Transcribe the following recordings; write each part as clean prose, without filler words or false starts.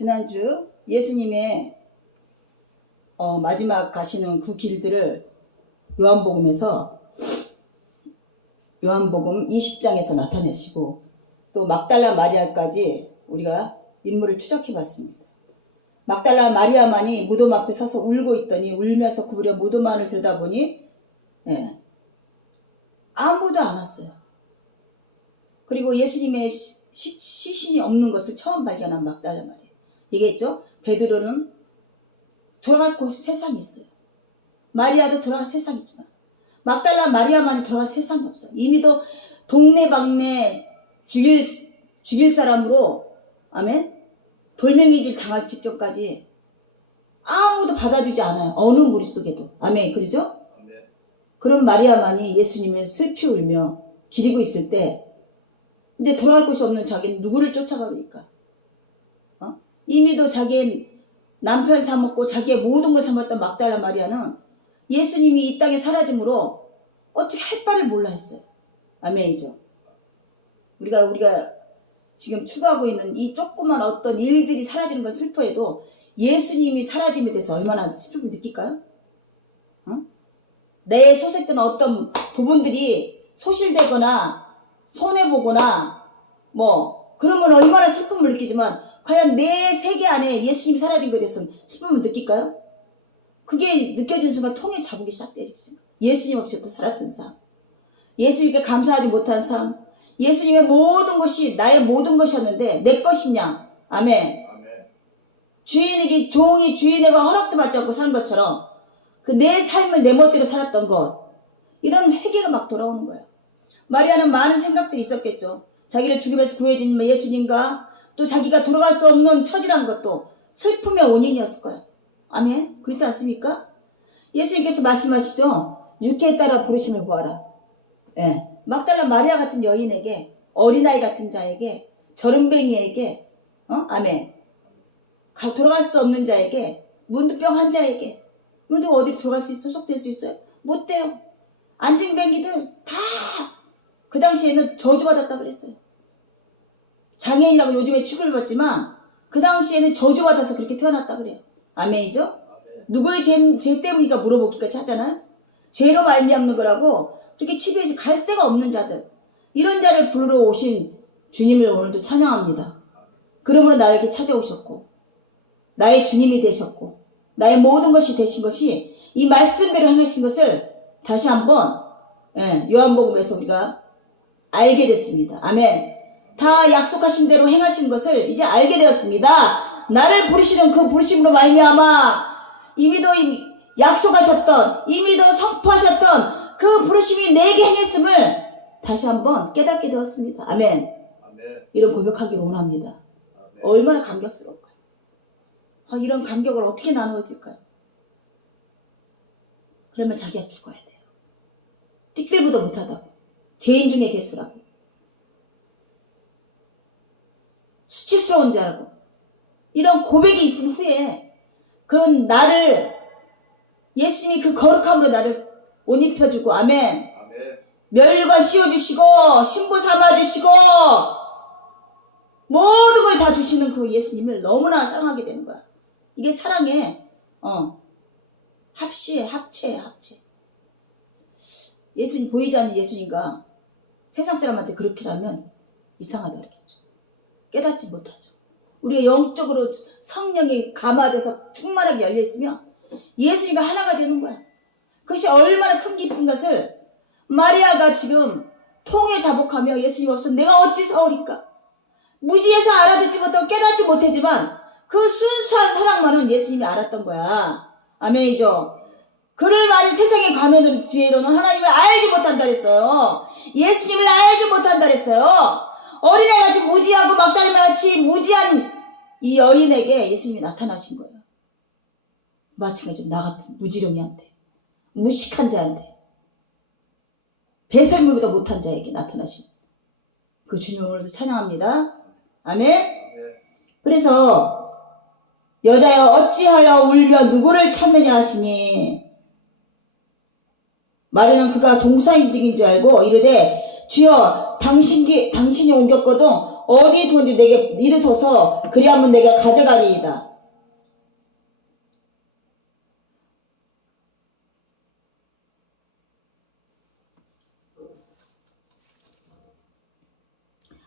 지난주 예수님의 마지막 가시는 그 길들을 요한복음에서 요한복음 20장에서 나타내시고 또 막달라 마리아까지 우리가 인물을 추적해 봤습니다. 막달라 마리아만이 무덤 앞에 서서 울고 있더니 울면서 구부려 무덤 안을 들여다보니 아무도 안 왔어요. 그리고 예수님의 시신이 없는 것을 처음 발견한 막달라 마리아. 얘기했죠? 베드로는 돌아갈 곳 세상이 있어요. 마리아도 돌아갈 세상이지만 막달라 마리아만이 돌아갈 세상이 없어요. 이미도 동네방네 죽일 사람으로 아멘? 돌멩이질 당할 직전까지 아무도 받아주지 않아요. 어느 무리 속에도. 아멘. 그러죠? 그런 마리아만이 예수님을 슬피 울며 기리고 있을 때 이제 돌아갈 곳이 없는 자기는 누구를 쫓아가니까? 이미도 자기 남편 삼았고 자기의 모든 걸 삼았던 막달라 마리아는 예수님이 이 땅에 사라짐으로 어떻게 할 바를 몰라 했어요. 아멘이죠. 우리가 지금 추구하고 있는 이 조그만 어떤 일들이 사라지는 건 슬퍼해도 예수님이 사라짐에 대해서 얼마나 슬픔을 느낄까요? 내 소색된 어떤 부분들이 소실되거나 손해보거나 그러면 얼마나 슬픔을 느끼지만 과연 내 세계 안에 예수님이 사라진 것에 대해서는 슬픔을 느낄까요? 그게 느껴지는 순간 통에 잡기 시작되지. 예수님 없이 또 살았던 삶, 예수님께 감사하지 못한 삶, 예수님의 모든 것이 나의 모든 것이었는데 내 것이냐? 아멘. 주인에게 종이 주인에게 허락도 받지 않고 사는 것처럼 그 내 삶을 내 멋대로 살았던 것, 이런 회개가 막 돌아오는 거예요. 마리아는 많은 생각들이 있었겠죠. 자기를 죽임에서 구해준 예수님과 또 자기가 돌아갈 수 없는 처지라는 것도 슬픔의 원인이었을 거예요. 아멘. 그렇지 않습니까? 예수님께서 말씀하시죠. 육체에 따라 부르심을 보아라. 막달라 마리아 같은 여인에게, 어린아이 같은 자에게, 저름뱅이에게, 아멘. 돌아갈 수 없는 자에게, 문득병 환자에게, 문득 어디 돌아갈 수 있어? 소속될 수 있어요? 못 돼요. 안증뱅이들 다 그 당시에는 저주받았다 그랬어요. 장애인이라고 요즘에 취급을 받지만 그 당시에는 저주받아서 그렇게 태어났다 그래요. 아멘이죠? 누구의 죄 때문이니까 물어보기까지 하잖아요. 죄로 말미암는 거라고 그렇게 치부에서 갈 데가 없는 자들, 이런 자를 부르러 오신 주님을 오늘도 찬양합니다. 그러므로 나에게 찾아오셨고 나의 주님이 되셨고 나의 모든 것이 되신 것이 이 말씀대로 행하신 것을 다시 한번 요한복음에서 우리가 알게 됐습니다. 아멘. 다 약속하신 대로 행하신 것을 이제 알게 되었습니다. 나를 부르시는 그 부르심으로 말미암아 이미도 약속하셨던, 이미도 선포하셨던 그 부르심이 내게 행했음을 다시 한번 깨닫게 되었습니다. 아멘. 이런 고백하기를 원합니다. 얼마나 감격스러울까요? 이런 감격을 어떻게 나누어질까요? 그러면 자기가 죽어야 돼요. 띠끌보도 못하다고, 죄인 중에 개수라고, 수치스러운 자라고, 이런 고백이 있은 후에 그런 나를, 예수님이 그 거룩함으로 나를 옷 입혀주고, 아멘. 멸관 씌워주시고 신부 삼아주시고 모든 걸 다 주시는 그 예수님을 너무나 사랑하게 되는 거야. 이게 사랑의 합체예요. 합체. 예수님, 보이지 않는 예수님과 세상 사람한테 그렇게라면 이상하다 그러겠죠. 깨닫지 못하죠. 우리가 영적으로 성령이 감화돼서 충만하게 열려있으면 예수님과 하나가 되는 거야. 그것이 얼마나 큰 깊은 것을 마리아가 지금 통에 자복하며 예수님 없으면 내가 어찌 사오리까? 무지해서 알아듣지 못하고 깨닫지 못하지만 그 순수한 사랑만은 예수님이 알았던 거야. 아멘이죠. 그를 많이 세상에 관하는 뒤에로는 하나님을 알지 못한다 그랬어요. 예수님을 알지 못한다 그랬어요. 어린애같이 무지하고 막달라같이 무지한 이 여인에게 예수님이 나타나신 거예요. 마찬가지로 나 같은 무지렁이한테, 무식한 자한테, 배설물보다 못한 자에게 나타나신 그 주님을 오늘도 찬양합니다. 아멘. 그래서 여자여 어찌하여 울며 누구를 찾느냐 하시니, 마리아는 그가 동사인직인 줄 알고 이르되 주여 당신이 옮겼거든 어디 돈지 내게 이르소서. 그리하면 내가 가져가리이다.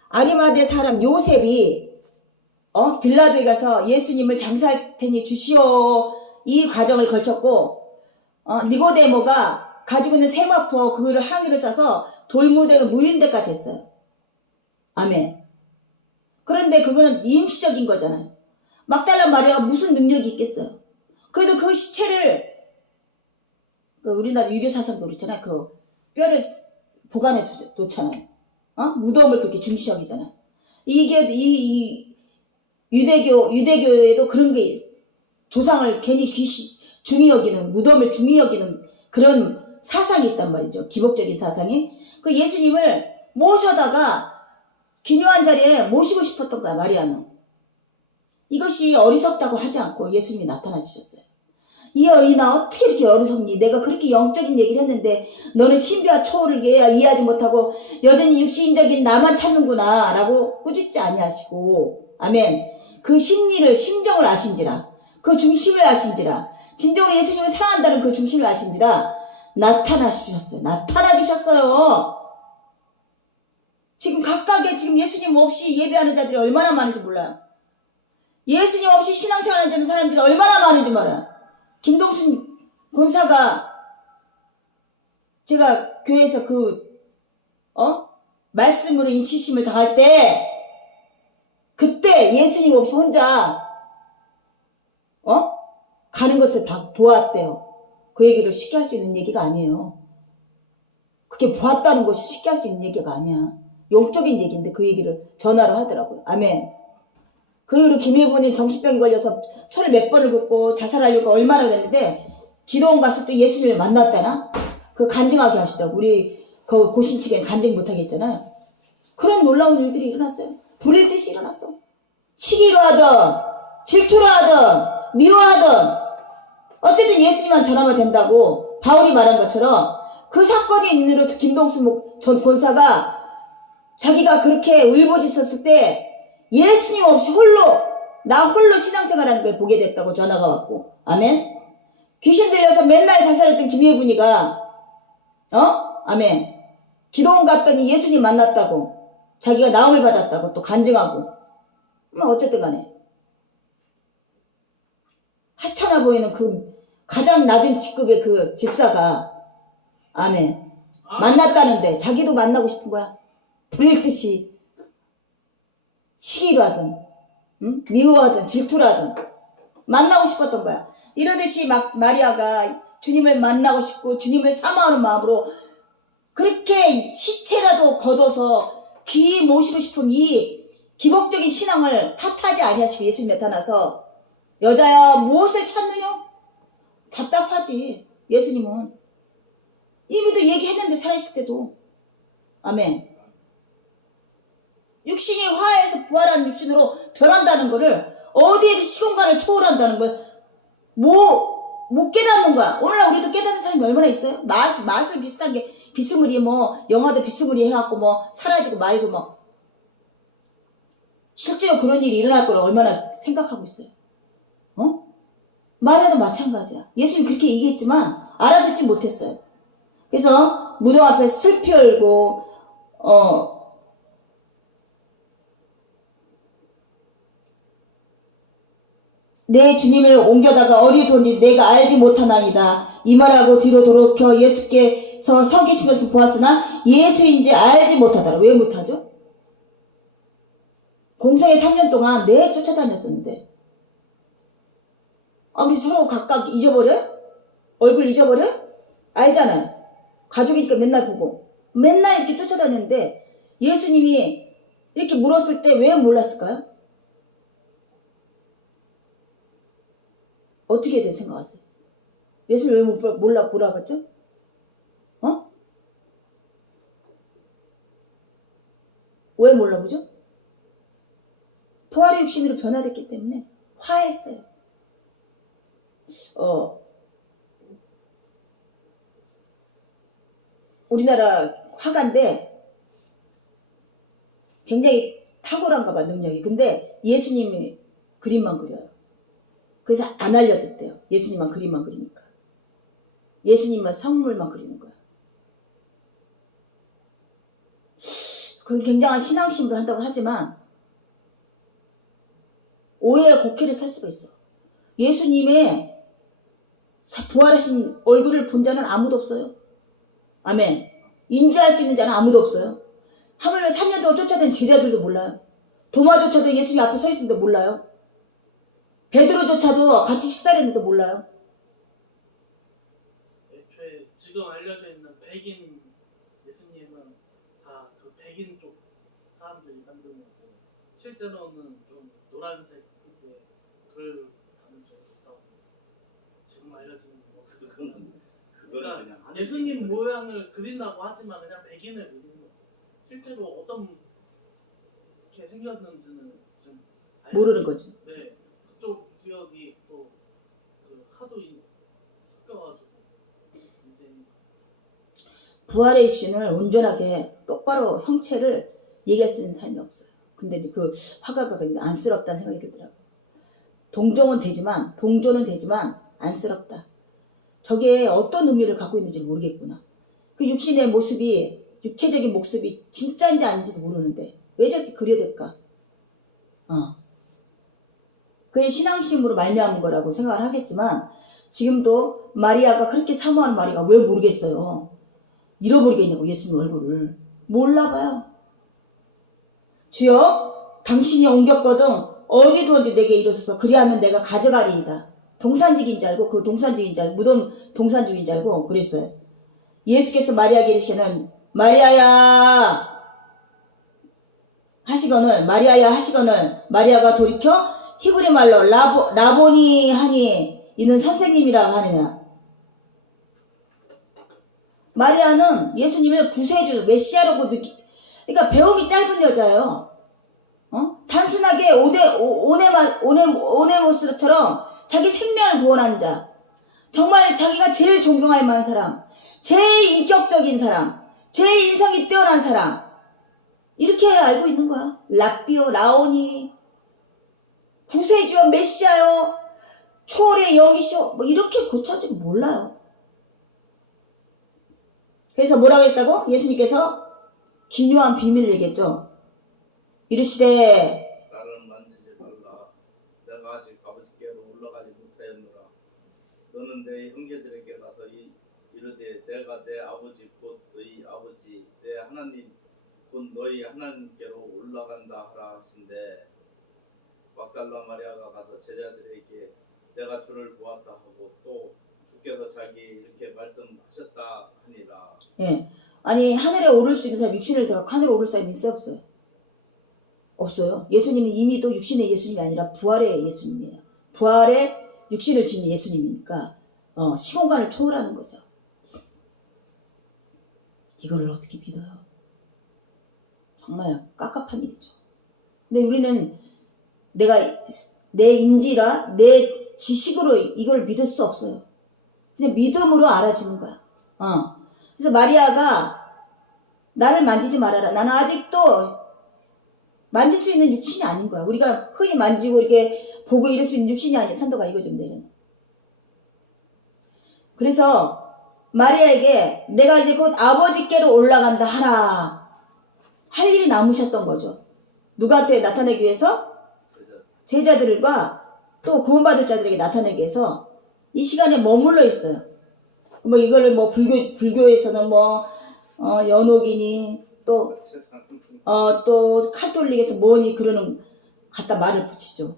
아리마대 사람 요셉이 빌라도에 가서 예수님을 장사할 테니 주시오, 이 과정을 걸쳤고, 니고데모가 가지고 있는 세마포 그거를 항의를 싸서 돌무대를 무인대까지 했어요. 아멘. 그런데 그거는 임시적인 거잖아요. 막달라 마리아가 무슨 능력이 있겠어요. 그래도 그 시체를, 우리나라 유교사상도 그렇잖아요. 그 뼈를 보관해 놓잖아요. 무덤을 그렇게 중시 여기잖아요. 이게 이 유대교에도 그런 게, 조상을 괜히 중히 여기는, 무덤을 중히 여기는 그런 사상이 있단 말이죠. 기복적인 사상이. 그 예수님을 모셔다가 기묘한 자리에 모시고 싶었던 거야, 마리아는. 이것이 어리석다고 하지 않고 예수님이 나타나 주셨어요. 이 어린아, 어떻게 이렇게 어리석니? 내가 그렇게 영적인 얘기를 했는데 너는 신비와 초월을 이해하지 못하고 여전히 육신적인 나만 찾는구나 라고 꾸짖지 아니하시고, 아멘. 그 심정을 아신지라, 그 중심을 아신지라, 진정으로 예수님을 사랑한다는 그 중심을 아신지라 나타나 주셨어요. 지금 각각의 지금 예수님 없이 예배하는 자들이 얼마나 많은지 몰라요. 예수님 없이 신앙생활하는 사람들이 얼마나 많은지 몰라요. 김동순 권사가, 제가 교회에서 말씀으로 인치심을 당할 때, 그때 예수님 없이 혼자 가는 것을 보았대요. 그 얘기를 쉽게 할 수 있는 얘기가 아니에요. 그게 보았다는 것이 쉽게 할 수 있는 얘기가 아니야. 영적인 얘기인데 그 얘기를 전화로 하더라고요. 아멘. 그 이후로 김혜보님 정신병이 걸려서 손을 몇 번을 긋고 자살하려고 얼마나 그랬는데, 기도원 가서 또 예수님을 만났다나? 그 간증하게 하시더라고. 우리 그 고신측엔 간증 못하게 했잖아요. 그런 놀라운 일들이 일어났어요. 불일 듯이 일어났어. 시기로 하든 질투로 하든 미워하든 어쨌든 예수님만 전하면 된다고 바울이 말한 것처럼, 그 사건이 있는 으로 김동수 전 권사가 자기가 그렇게 울부짖었을 때 예수님 없이 나 홀로 신앙생활하는 걸 보게 됐다고 전화가 왔고, 아멘. 귀신 들려서 맨날 자살했던 김예분이가 아멘, 기도원 갔더니 예수님 만났다고, 자기가 나음을 받았다고 또 간증하고, 어쨌든 간에 하찮아 보이는 그 가장 낮은 직급의 그 집사가, 아멘, 만났다는데 자기도 만나고 싶은 거야. 불일듯이 시기로 하든 미워하든 질투로 하든 만나고 싶었던 거야. 이러듯이 막 마리아가 주님을 만나고 싶고 주님을 사모하는 마음으로 그렇게 시체라도 걷어서 귀히 모시고 싶은 이 기복적인 신앙을 탓하지 아니하시고 예수님 나타나서, 여자야 무엇을 찾느냐? 답답하지. 예수님은 이미도 얘기했는데, 살아있을 때도. 아멘. 육신이 화해해서 부활한 육신으로 변한다는 거를, 어디에 시공간을 초월한다는 걸 못 깨닫는 거야. 오늘날 우리도 깨닫는 사람이 얼마나 있어요? 맛을 비슷한 게 비스무리, 영화도 비스무리 해갖고 사라지고 말고 실제로 그런 일이 일어날 걸 얼마나 생각하고 있어요. 말해도 마찬가지야. 예수님 그렇게 얘기했지만 알아듣지 못했어요. 그래서 무덤 앞에 슬피 울고 내 주님을 옮겨다가 어디든지 내가 알지 못하나이다. 이 말하고 뒤로 돌이켜 예수께서 서 계신 것을 보았으나 예수인지 알지 못하더라. 왜 못하죠? 공성에 3년 동안 쫓아다녔었는데, 우리 서로 각각 잊어버려요? 얼굴 잊어버려요? 알잖아요. 가족이니까 맨날 보고 맨날 이렇게 쫓아다녔는데, 예수님이 이렇게 물었을 때 왜 몰랐을까요? 어떻게 생각하세요? 예수님 왜 몰라봤죠? 왜 몰라보죠? 부활의 육신으로 변화됐기 때문에 화했어요. 우리나라 화가인데 굉장히 탁월한가 봐, 능력이. 근데 예수님이 그림만 그려요. 그래서 안 알려줬대요. 예수님만 그림만 그리니까. 예수님만 성물만 그리는 거야. 그 굉장한 신앙심으로 한다고 하지만 오해의 곡해를 살 수가 있어. 예수님의 부활하신 얼굴을 본 자는 아무도 없어요. 아멘. 인지할 수 있는 자는 아무도 없어요. 하물며 3년 동안 쫓아낸 제자들도 몰라요. 도마조차도 예수님 앞에 서 있는데 몰라요. 베드로조차도 같이 식사를 했는데 몰라요. 애초에 지금 알려져 있는 백인 예수님은 다 그 백인 쪽 사람들이 만든 거고 실제로는 좀 노란색 글 가능성이 높다고 지금 알려지는 거. 그거는 그러니까 그냥 하는 예수님 얘기거든요. 모양을 그린다고 하지만 그냥 백인을 그리는 거. 실제로 어떤 게 생겼는지는 지금 모르는 거지. 네, 그쪽 지역이 또 그 하도 섞여가지고 굉장히 부활의 육신을 온전하게 똑바로 형체를 얘기할 수 있는 사람이 없어요. 근데 그 화가가 안쓰럽다는 생각이 들더라고요. 동조는 되지만 안쓰럽다. 저게 어떤 의미를 갖고 있는지 모르겠구나. 그 육신의 모습이, 육체적인 모습이 진짜인지 아닌지도 모르는데 왜 저렇게 그려야 될까? 그게 신앙심으로 말미암은 거라고 생각을 하겠지만 지금도 마리아가 그렇게 사모하는 마리아가 왜 모르겠어요? 잃어버리겠냐고, 예수님 얼굴을. 몰라봐요. 주여, 당신이 옮겼거든 어디 두었는지 내게 이루소서. 그리하면 내가 가져가리이다. 동산직인 줄 알고, 그 동산직인 줄 알고, 무덤 동산직인 줄 알고 그랬어요. 예수께서 마리아에게 이르시기는 마리아야 하시거늘 마리아가 돌이켜 히브리 말로 라보니 하니 이는 선생님이라고 하느냐. 마리아는 예수님을 구세주 메시아라고 그러니까 배움이 짧은 여자예요. 단순하게 오네모스처럼 자기 생명을 구원한 자, 정말 자기가 제일 존경할 만한 사람, 제일 인격적인 사람, 제일 인성이 뛰어난 사람, 이렇게 알고 있는 거야. 랍비요, 라오니, 구세주요, 메시아요, 초월의 영이시오, 뭐 이렇게 고쳐지고 몰라요. 그래서 뭐라고 했다고? 예수님께서 기묘한 비밀 얘기했죠. 이르시되 나를 만지지 말라. 내가 아직 아버지께로 올라가지 못하였노라. 너는 내 형제들에게 가서 이르되 내가 내 아버지 곧 너희 아버지 내 하나님 곧 너희 하나님께로 올라간다 하라 하신대. 막달라 마리아가 가서 제자들에게 내가 주를 보았다 하고 또 주께서 자기 이렇게 말씀하셨다 하니라. 예. 아니 하늘에 오를 수 있는 사람, 육신을 대고 하늘에 오를 사람이 있어요, 없어요? 없어요. 예수님은 이미 또 육신의 예수님이 아니라 부활의 예수님이에요. 부활의 육신을 지닌 예수님이니까 시공간을 초월하는 거죠. 이거를 어떻게 믿어요? 정말 깝깝한 일이죠. 근데 우리는 내가 내 인지라 내 지식으로 이걸 믿을 수 없어요. 그냥 믿음으로 알아지는 거야. 그래서 마리아가 나를 만지지 말아라. 나는 아직도 만질 수 있는 육신이 아닌 거야. 우리가 흔히 만지고 이렇게 보고 이럴 수 있는 육신이 아니야. 산도가 이거 좀 내려놔. 그래서 마리아에게 내가 이제 곧 아버지께로 올라간다 하라. 할 일이 남으셨던 거죠. 누구한테 나타내기 위해서? 제자들과 또 구원받을 자들에게 나타내기 위해서 이 시간에 머물러 있어요. 뭐 이거를 뭐 불교에서는 뭐 연옥이니 또 카톨릭에서 뭐니 그러는 갖다 말을 붙이죠.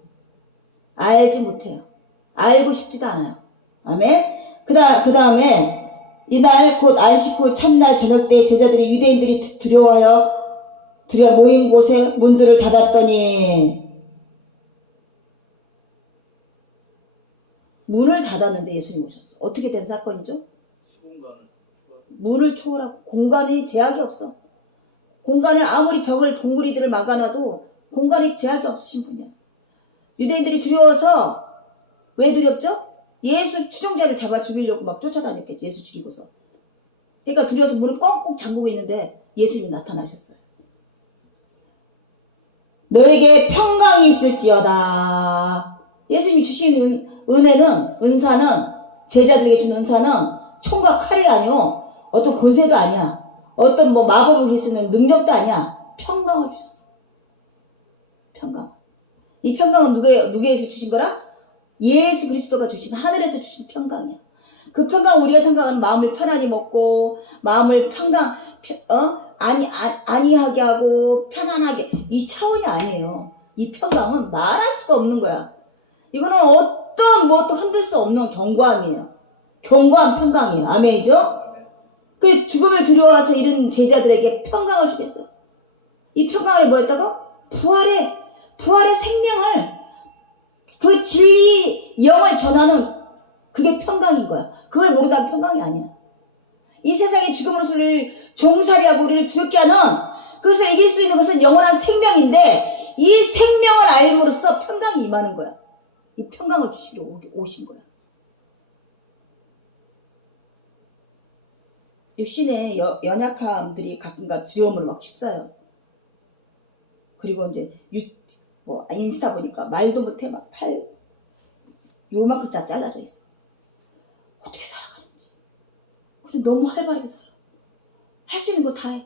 알지 못해요. 알고 싶지도 않아요. 아멘. 그 다음에 이날 곧 안식 후 첫날 저녁 때 제자들이 유대인들이 두려워하여 모인 곳에 문들을 닫았더니 문을 닫았는데 예수님 오셨어. 어떻게 된 사건이죠? 문을 초월하고 공간이 제약이 없어. 공간을 아무리 벽을 동굴이들을 막아놔도 공간에 제약이 없으신 분이야. 유대인들이 두려워서 왜 두렵죠? 예수 추종자를 잡아 죽이려고 막 쫓아다녔겠죠. 예수 죽이고서. 그러니까 두려워서 문을 꼭꼭 잠그고 있는데 예수님이 나타나셨어요. 너에게 평강이 있을지어다. 예수님이 주신 은혜는, 은사는, 제자들에게 준 은사는 총과 칼이 아니오. 어떤 권세도 아니야. 어떤 뭐 마법을 할 수 있는 능력도 아니야. 평강을 주셨어. 평강. 이 평강은 누구에서 주신 거라? 예수 그리스도가 주신, 하늘에서 주신 평강이야. 그 평강, 우리가 생각하는 마음을 편안히 먹고 마음을 안이하게 하고 편안하게, 이 차원이 아니에요. 이 평강은 말할 수가 없는 거야. 이거는 어떤 뭐 또 흔들 수 없는 견고함이에요. 견고한 평강이에요. 아멘이죠? 그 죽음을 두려워해서 이런 제자들에게 평강을 주겠어요. 이 평강이 뭐였다고? 부활의 생명을, 그 진리 영을 전하는, 그게 평강인 거야. 그걸 모른다면 평강이 아니야. 이 세상의 죽음으로서 우리를 종살이하고 우리를 두렵게 하는, 그래서 이길 수 있는 것은 영원한 생명인데, 이 생명을 알므로써 평강이 임하는 거야. 이 평강을 주시러 오신 거야. 육신의 연약함들이 가끔가 두려움으로 막 휩싸여. 그리고 이제 인스타 보니까 말도 못해, 막 요만큼 잘라져 있어. 어떻게 살아가는지. 그냥 너무 활발하게 살아. 할 수 있는 거 다 해.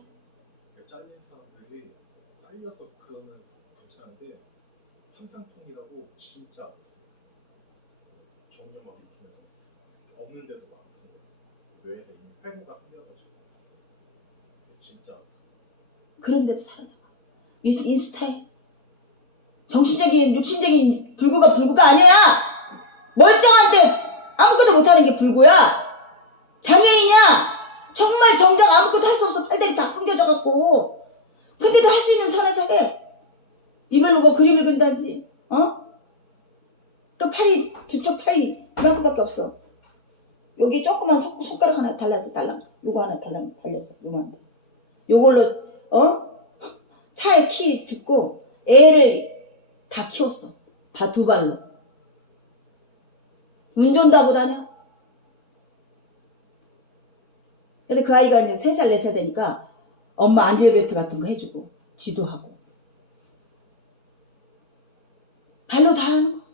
잘린 사람들이 잘려서 그러면 괜찮은데 환상통이라고 진짜 점점 막 일으키면서 없는데도 막 아픈 거야. 뇌에서 이미 회로가 생겨가지고 진짜 그런데도 살아나가. 인스타에 정신적인, 육신적인 불구가 아니야. 멀쩡한데 아무것도 못하는 게 불구야. 장애인이야. 정말 정작 아무것도 할 수 없어. 팔다리 다 끊겨져갖고. 근데도 할 수 있는 선에서 해. 이별로 뭐 그림을 그린다든지, 또 팔이, 두 쪽 팔이 이만큼밖에 없어. 여기 조그만 손가락 하나 달랐어, 달랑. 요거 하나 달렸어, 요만. 요걸로, 차에 키 듣고 애를 다 키웠어. 다 두 발로. 운전도 하고 다녀. 근데 그 아이가 이제 3살, 4살 되니까 엄마 안전벨트 같은 거 해주고, 지도하고. 발로 다 하는 거.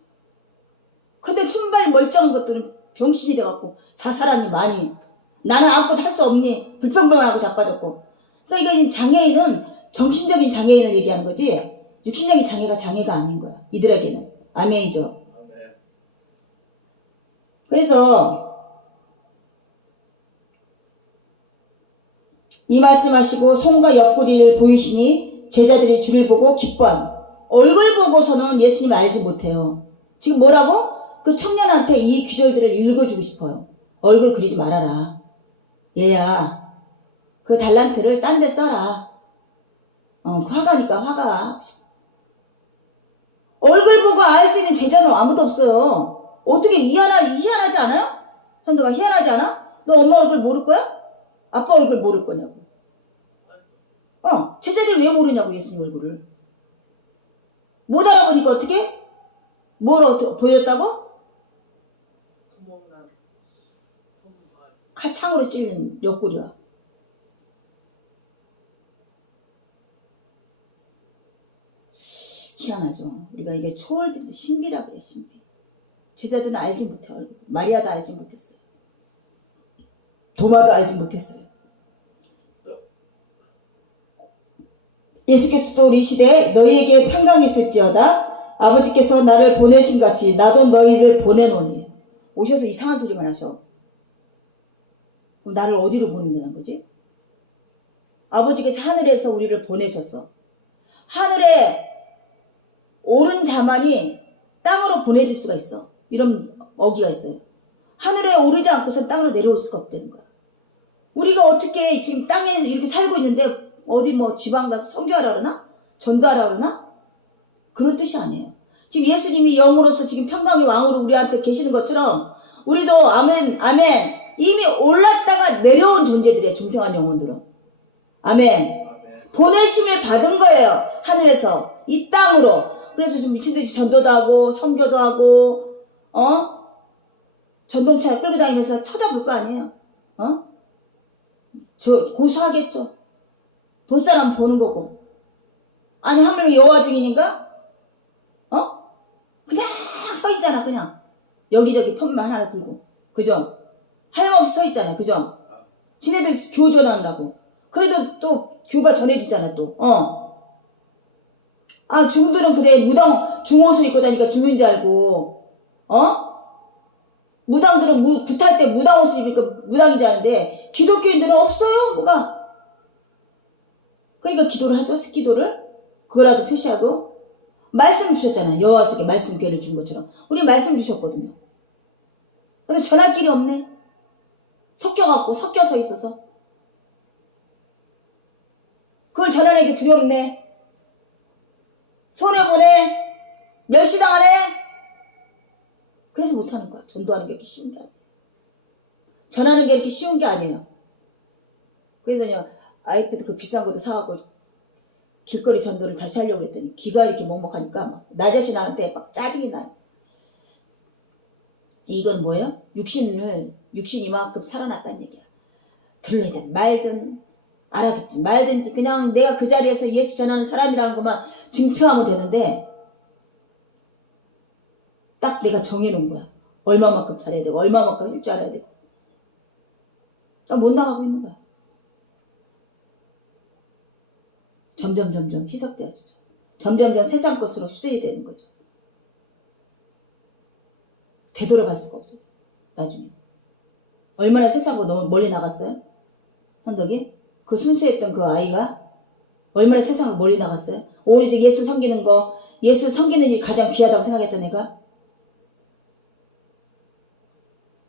근데 손발 멀쩡한 것들은 병신이 돼갖고 자살하니 많이. 나는 아무것도 할 수 없니? 불평불만하고 자빠졌고. 그러니까 이게 장애인은 정신적인 장애인을 얘기하는 거지, 육신적인 장애가 아닌 거야. 이들에게는. 아멘이죠. 그래서 이 말씀하시고 손과 옆구리를 보이시니 제자들이 주를 보고 기뻐한. 얼굴 보고서는 예수님을 알지 못해요. 지금 뭐라고? 그 청년한테 이 귀절들을 읽어주고 싶어요. 얼굴 그리지 말아라. 얘야, 그 달란트를 딴 데 써라. 그 화가니까 화가. 얼굴 보고 알 수 있는 제자는 아무도 없어요. 어떻게 희한하지 않아요? 선도가 희한하지 않아? 너 엄마 얼굴 모를 거야? 아빠 얼굴 모를 거냐고. 제자들이 왜 모르냐고, 예수님 얼굴을. 못 알아보니까 어떻게? 보였다고? 구멍난 손발. 칼창으로 찔린 옆구리야. 희한하죠. 우리가 이게 초월들이 신비라 그래, 신비. 제자들은 알지 못해, 얼굴. 마리아도 알지 못했어요. 도마도 알지 못했어요. 예수께서도 우리 시대에 너희에게 평강이 있을지어다. 아버지께서 나를 보내신 같이 나도 너희를 보내노니. 오셔서 이상한 소리만 하셔. 그럼 나를 어디로 보낸다는 거지? 아버지께서 하늘에서 우리를 보내셨어. 하늘에 오른 자만이 땅으로 보내질 수가 있어. 이런 어기가 있어요. 하늘에 오르지 않고서 땅으로 내려올 수가 없다는 거야. 우리가 어떻게 지금 땅에 이렇게 살고 있는데 어디 뭐 지방 가서 선교하라 그러나? 전도하라 그러나? 그런 뜻이 아니에요. 지금 예수님이 영으로서 지금 평강의 왕으로 우리한테 계시는 것처럼 우리도 아멘 이미 올랐다가 내려온 존재들이에요. 중생한 영혼들은. 아멘. 보내심을 받은 거예요. 하늘에서 이 땅으로. 그래서 좀 미친듯이 전도도 하고 선교도 하고 전동차 끌고 다니면서 쳐다볼 거 아니에요. 고소하겠죠. 본 사람 보는 거고. 아니 하물며 여호와 증인인가? 그냥 서 있잖아. 그냥 여기저기 폰만 하나 들고, 그죠? 하염없이 서 있잖아. 그죠? 지네들 교회 전하느라고. 그래도 또 교가 전해지잖아. 또 중들은 그래, 무당 중옷을 입고 다니까 중인 줄 알고, 무당들은 굿할 때 무당 옷을 입으니까 무당인 줄 아는데, 기독교인들은 없어요. 뭐가? 그러니까 기도를 하죠. 기도를 그거라도 표시하고. 말씀 주셨잖아요. 여호와께 말씀 기회를 준 것처럼 우리 말씀 주셨거든요. 근데 전할 길이 없네. 섞여서 있어서 그걸 전하는 게 두렵네. 손해보네. 멸시당하네. 그래서 못하는 거야. 전도하는 게 이렇게 쉬운 게 아니에요. 전하는 게 이렇게 쉬운 게 아니에요. 그래서요, 아이패드 그 비싼 것도 사갖고 길거리 전도를 다시 하려고 했더니 귀가 이렇게 먹먹하니까 막 나 자신한테 막 짜증이 나요. 이건 뭐예요? 육신이 이만큼 살아났다는 얘기야. 들리든 말든 알아듣지 말든지 그냥 내가 그 자리에서 예수 전하는 사람이라는 것만 증표하면 되는데, 딱 내가 정해놓은 거야. 얼마만큼 잘해야 되고 얼마만큼 할 줄 알아야 되고. 딱 못 나가고 있는 거야. 점점 희석되어지죠. 점점 세상 것으로 휩쓸게 되는 거죠. 되돌아갈 수가 없어요. 나중에 얼마나 세상으로 너무 멀리 나갔어요? 헌덕이? 그 순수했던 그 아이가 얼마나 세상으로 멀리 나갔어요? 오히려 예수 섬기는 거, 예수 섬기는 일이 가장 귀하다고 생각했던 애가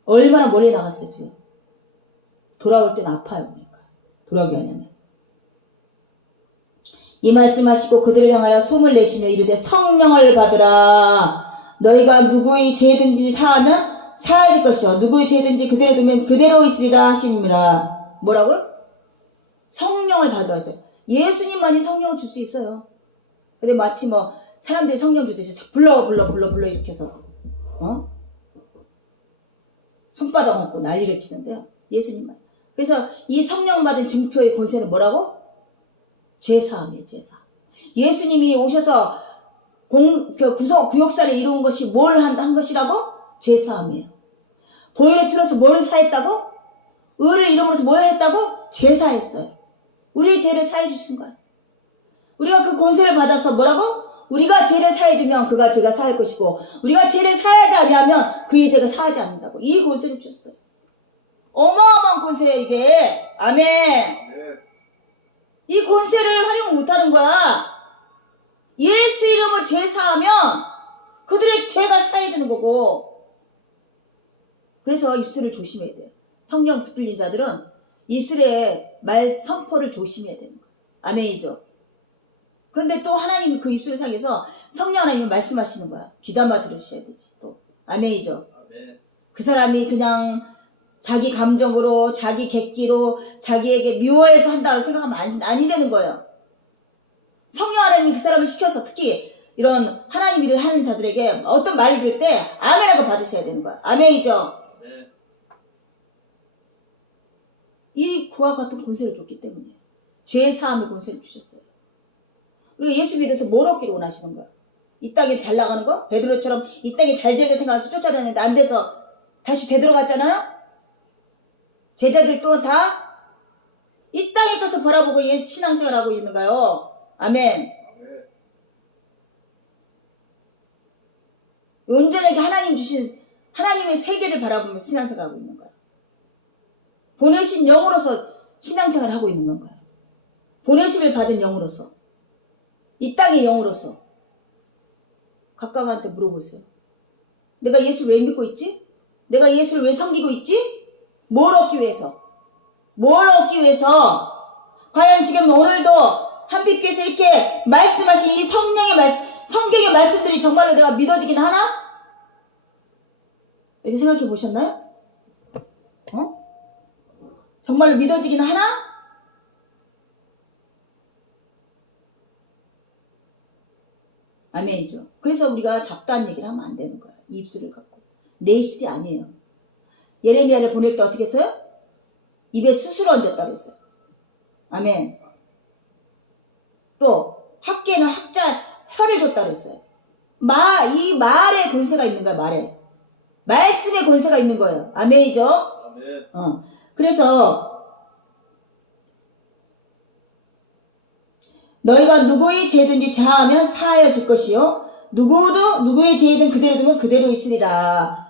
얼마나 멀리 나갔어요. 지금 돌아올 때는 아파요. 그러니까 돌아오기 하냐면 이 말씀하시고 그들을 향하여 숨을 내쉬며 이르되 성령을 받으라. 너희가 누구의 죄든지 사하면 사해질 것이요 누구의 죄든지 그대로 두면 그대로 있으리라 하십니다. 뭐라고요? 성령을 받으라 했어요. 예수님만이 성령을 줄 수 있어요. 근데 마치 뭐 사람들이 성령 주듯이 불러 이렇게 해서 손바닥 얹고 난리를 치는데요. 예수님만. 그래서 이 성령 받은 증표의 권세는 뭐라고? 죄사함이에요. 죄사. 예수님이 오셔서 구역사를 이루은 것이 뭘 한 것이라고? 죄사함이에요. 보혈의 피로서 뭘 사했다고? 의를 이름으로서 뭘 했다고? 죄사했어요. 우리의 죄를 사해 주신 거예요. 우리가 그 권세를 받아서 뭐라고? 우리가 죄를 사해주면 그가 죄가 사할 것이고, 우리가 죄를 사하지 아니하면 그의 죄가 사하지 않는다고. 이 권세를 주셨어요. 어마어마한 권세예요, 이게. 아멘. 이 권세를 활용 못하는 거야. 예수 이름으로 제사하면 그들의 죄가 사해지는 거고. 그래서 입술을 조심해야 돼요. 성령 붙들린 자들은 입술에 말 선포를 조심해야 되는 거예요. 아멘이죠. 그런데 또 하나님이 그 입술을 상해서 성령 하나님이 말씀하시는 거야. 귀담아 들으셔야 되지. 또 아멘이죠. 아멘. 그 사람이 그냥 자기 감정으로, 자기 객기로, 자기에게 미워해서 한다고 생각하면 아니 되는 거예요. 성령 하나님이 그 사람을 시켜서, 특히 이런 하나님 일을 하는 자들에게 어떤 말을 들 때 아멘하고 받으셔야 되는 거야. 아멘이죠. 아멘. 이 그와 같은 권세를 줬기 때문에 죄사함의 권세를 주셨어요. 우리가 예수 믿어서 뭘 얻기를 원하시는 거야? 이 땅에 잘 나가는 거? 베드로처럼 이 땅에 잘 되게 생각해서 쫓아다녔는데 안 돼서 다시 되돌아갔잖아요? 제자들 또한 다 이 땅의 것을 바라보고 예수 신앙생활하고 있는가요? 아멘. 온전하게 하나님 주신 하나님의 세계를 바라보며 신앙생활하고 있는 거야. 보내신 영으로서 신앙생활을 하고 있는 건가요? 보내심을 받은 영으로서, 이 땅의 영으로서. 각각한테 물어보세요. 내가 예수를 왜 믿고 있지? 내가 예수를 왜 섬기고 있지? 뭘 얻기 위해서? 뭘 얻기 위해서? 과연 지금 오늘도 한빛교회에서 이렇게 말씀하신 이 성경의 말씀들이 정말로 내가 믿어지긴 하나? 이렇게 생각해 보셨나요? 정말로 믿어지긴 하나? 아멘이죠. 그래서 우리가 잡다한 얘기를 하면 안 되는 거야. 이 입술을 갖고. 내 입술이 아니에요. 예레미야를 보낼 때 어떻게 했어요? 입에 수수를 얹었다고 했어요. 아멘. 또 학계는 학자 혀를 줬다 그랬어요. 이 말에 권세가 있는 거야, 말에. 말씀에 권세가 있는 거예요. 아멘이죠? 아멘. 그래서 너희가 누구의 죄든지 자하면 사하여질 것이요 누구도 누구의 죄든 그대로 두면 그대로 있으리라.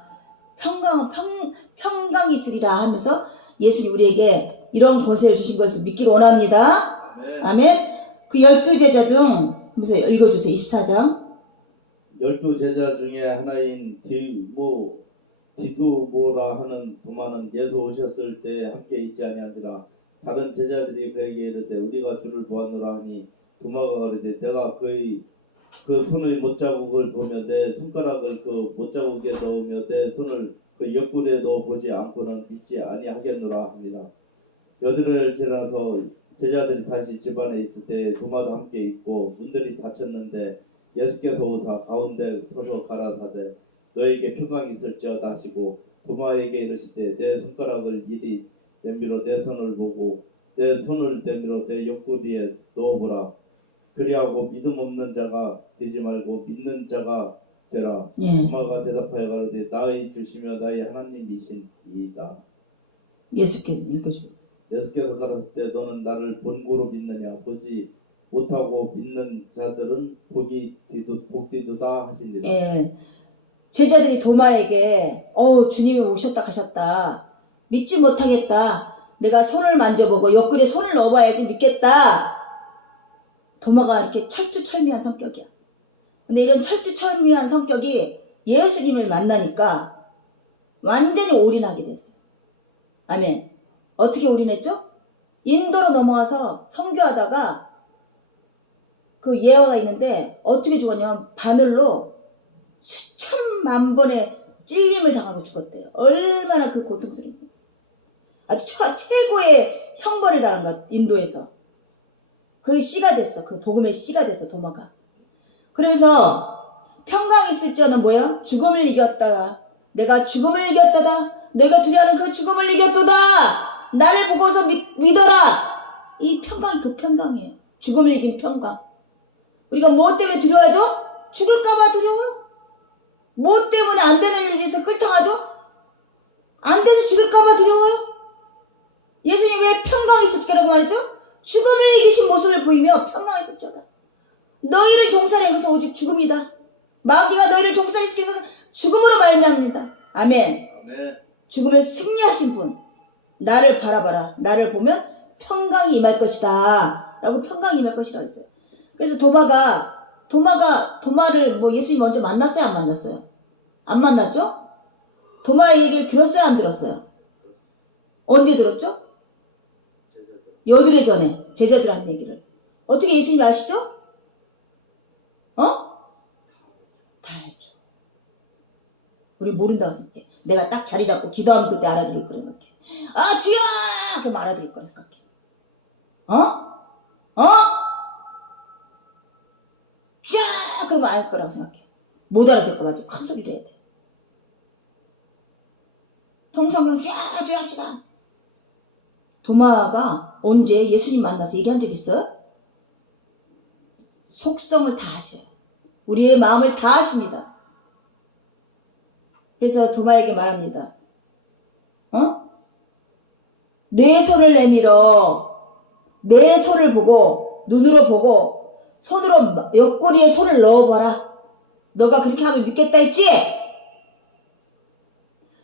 평강이 있으리라 하면서 예수님 우리에게 이런 권세를 주신 것을 믿기를 원합니다. 아멘. 아멘. 그 12제자 중 하면서 읽어주세요. 24장. 12제자 중에 하나인 디두모라 하는 도마는 예수 오셨을 때 함께 있지 아니한지라. 다른 제자들이 그에게 이르되 우리가 주를 보았노라 하니 도마가 가로되 내가 그 손의 못자국을 보며 내 손가락을 그 못자국에 넣으며 내 손을 그 옆구리에 넣어보지 않고는 믿지 아니하겠노라 합니다. 여드레를 지나서 제자들이 다시 집안에 있을 때 도마도 함께 있고 문들이 닫혔는데 예수께서 오사 가운데 서서 가라사대 너에게 평강이 있을지어다 하시고 도마에게 이르시되 내 손가락을 이리 내밀어 내 손을 보고 내 손을 내밀어 내 옆구리에 넣어보라. 그리하고 믿음 없는 자가 되지 말고 믿는 자가 되라. 예. 도마가 대답하여 가로되 나의 주시며 나의 하나님이시이다. 예수께서 읽어주세요. 예수께서 가라사대 너는 나를 본고로 믿느냐 보지 못하고 믿는 자들은 복디도다 하시니라. 예. 제자들이 도마에게 주님이 오셨다 가셨다. 믿지 못하겠다. 내가 손을 만져보고 옆구리에 손을 넣어봐야지 믿겠다. 도마가 이렇게 철두철미한 성격이야. 근데 이런 철두철미한 성격이 예수님을 만나니까 완전히 올인하게 됐어요. 아멘. 어떻게 올인했죠? 인도로 넘어와서 선교하다가 그 예화가 있는데 어떻게 죽었냐면 바늘로 수천만 번의 찔림을 당하고 죽었대요. 얼마나 그 고통스러운지. 아주 최고의 형벌을 당한 것, 인도에서. 그 씨가 됐어. 그 복음의 씨가 됐어, 도마가. 그래서 평강이 있을 줄은 뭐야? 죽음을 이겼다가 내가 죽음을 이겼다다. 내가 두려워하는 그 죽음을 이겼도다. 나를 보고서 믿어라. 이 평강이 그 평강이에요. 죽음을 이긴 평강. 우리가 뭐 때문에 두려워하죠? 죽을까봐 두려워요. 뭐 때문에 안 되는 일에서 끌당하죠? 안 돼서 죽을까봐 두려워요. 예수님 왜 평강이 있을까라고 말했죠? 죽음을 이기신 모습을 보이며 평강이 있을지어다. 너희를 종살이한 것은 오직 죽음이다. 마귀가 너희를 종살이시킨 것은 죽음으로 말미암습니다. 아멘. 아멘. 죽음을 승리하신 분, 나를 바라봐라. 나를 보면 평강이 임할 것이다. 라고 평강이 임할 것이라고 했어요. 그래서 도마를 예수님 먼저 만났어요? 안 만났어요? 안 만났죠? 도마의 얘기를 들었어요? 안 들었어요? 언제 들었죠? 여드레 전에 제자들 한 얘기를. 어떻게 예수님이 아시죠? 다 알죠. 우리 모른다고 생각해. 내가 딱 자리 잡고 기도하면 그때 알아들을 거라 생각해. 아 주여! 그럼 알아들을 거라 생각해. 야! 그러면 알 거라고 생각해. 못 알아듣고 맞지? 큰 소리로 해야 돼. 통성명 주여 합시다. 도마가 언제 예수님 만나서 얘기한 적 있어요? 속성을 다 아셔요. 우리의 마음을 다 아십니다. 그래서 도마에게 말합니다. 내 손을 내밀어 내 손을 보고 눈으로 보고 손으로 옆구리에 손을 넣어봐라. 너가 그렇게 하면 믿겠다 했지?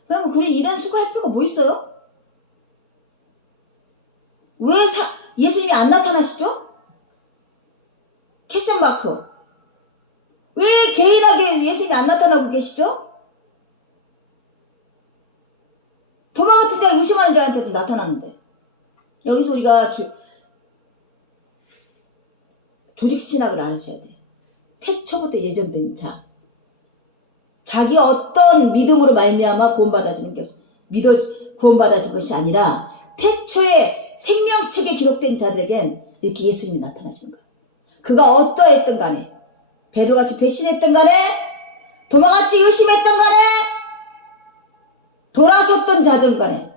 그러면 우리 이런 수고할 필요가 뭐 있어요? 왜 예수님이 안 나타나시죠? 캐션마크. 왜 개인하게 예수님이 안 나타나고 계시죠? 도마 같은 자 의심하는 자한테도 나타났는데. 여기서 우리가 조직신학을 안 하셔야 돼. 태초부터 예정된 자. 자기가 어떤 믿음으로 말미암아 구원받아지는 것이 구원받아진 것이 아니라 태초에 생명책에 기록된 자들에겐 이렇게 예수님이 나타나시는 거예요. 그가 어떠했든 간에 베드로같이 배신했든 간에 도마같이 의심했든 간에 돌아섰던 자든 간에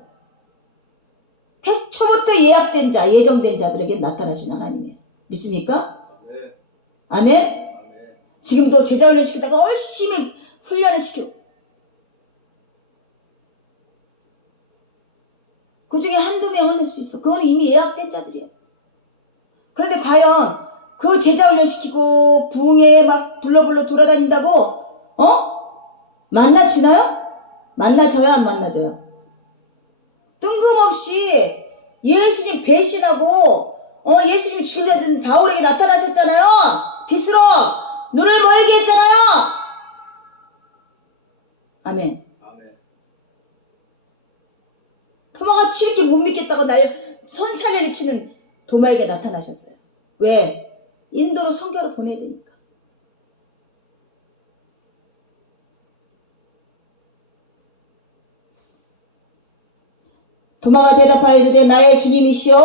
태초부터 예약된 자, 예정된 자들에게 나타나신 하나님이에요. 믿습니까? 네. 아멘? 아멘. 지금도 제자 훈련 시키다가 열심히 훈련을 시키고 그 중에 한두 명은 할 수 있어. 그건 이미 예약된 자들이에요. 그런데 과연 그 제자 훈련 시키고 부흥회에 막 불러 돌아다닌다고 만나지나요? 만나져요, 안 만나져요? 뜬금없이 예수님 배신하고 예수님 죽이려던 바울에게 나타나셨잖아요. 빛으로 눈을 멀게 했잖아요. 아멘. 아멘. 도마가 이렇게 못 믿겠다고 날 손살레를 치는 도마에게 나타나셨어요. 왜? 인도로 선교를 보내야 되니까. 도마가 대답하여 이르되 나의 주님이시오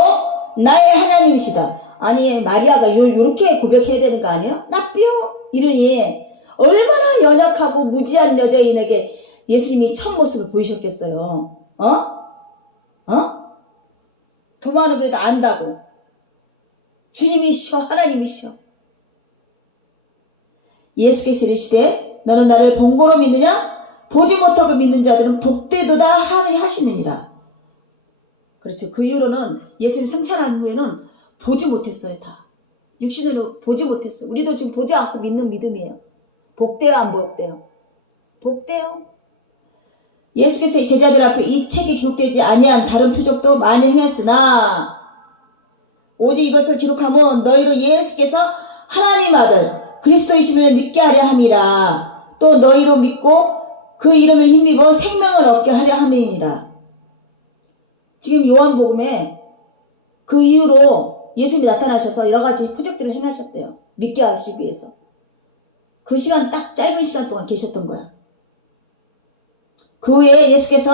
나의 하나님이시다. 아니 마리아가 요렇게 고백해야 되는 거 아니에요? 나삐요? 이러니 얼마나 연약하고 무지한 여자인에게 예수님이 첫 모습을 보이셨겠어요. 도마는 그래도 안다고. 주님이시오 하나님이시오. 예수께서 이르시되 너는 나를 본고로 믿느냐? 보지 못하고 믿는 자들은 복되도다 하시느니라. 그렇죠. 그 이후로는 예수님 승천한 후에는 보지 못했어요. 다 육신으로 보지 못했어요. 우리도 지금 보지 않고 믿는 믿음이에요. 복돼요 안 복돼요? 복돼요. 예수께서 제자들 앞에 이 책에 기록되지 아니한 다른 표적도 많이 행했으나 오직 이것을 기록하면 너희로 예수께서 하나님 아들 그리스도이심을 믿게 하려 함이라. 또 너희로 믿고 그 이름을 힘입어 생명을 얻게 하려 함이니라. 지금 요한복음에 그 이후로 예수님이 나타나셔서 여러 가지 표적들을 행하셨대요. 믿게 하시기 위해서. 그 시간 딱 짧은 시간 동안 계셨던 거야. 그 후에 예수께서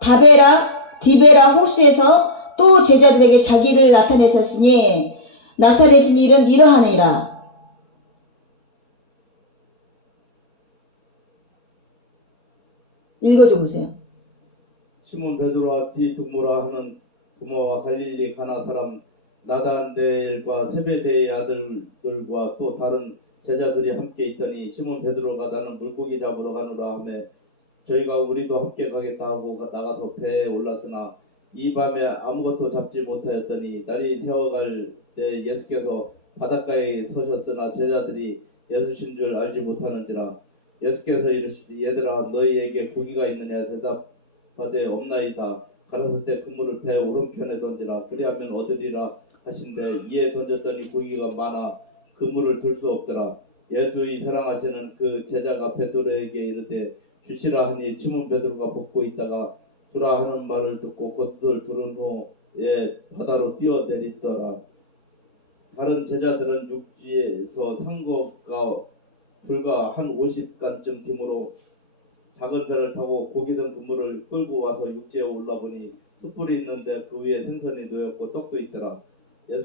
다베라 디베라 호수에서 또 제자들에게 자기를 나타내셨으니 나타내신 일은 이러하니라. 읽어줘 보세요. 시몬 베드로와 디두모라 하는 도마와 갈릴리 가나 사람 나다나엘과 세베대의 아들들과 또 다른 제자들이 함께 있더니 시몬 베드로가 나는 물고기 잡으러 가노라 하매 저희가 우리도 함께 가겠다 하고 나가서 배에 올랐으나 이 밤에 아무것도 잡지 못하였더니 날이 새어갈 때 예수께서 바닷가에 서셨으나 제자들이 예수신 줄 알지 못하는지라. 예수께서 이르시되 얘들아 너희에게 고기가 있느냐 대답하되 없나이다. 가라사대 그물을 배 오른편에 던지라. 그리하면 얻으리라 하신대 이에 던졌더니 고기가 많아 그물을 들 수 없더라. 예수의 사랑하시는 그 제자가 베드로에게 이르되 주시라 하니 시몬 베드로가 벗고 있다가 주라 하는 말을 듣고 곧들 들은 후에 바다로 뛰어내리더라. 다른 제자들은 육지에서 산 것과 불과 한 50간쯤 뒤므로 작은 배를 타고 고기 든 그물을 끌고 와서 육지에 올라보니 숯불이 있는데 그 위에 생선이 놓였고 떡도 있더라.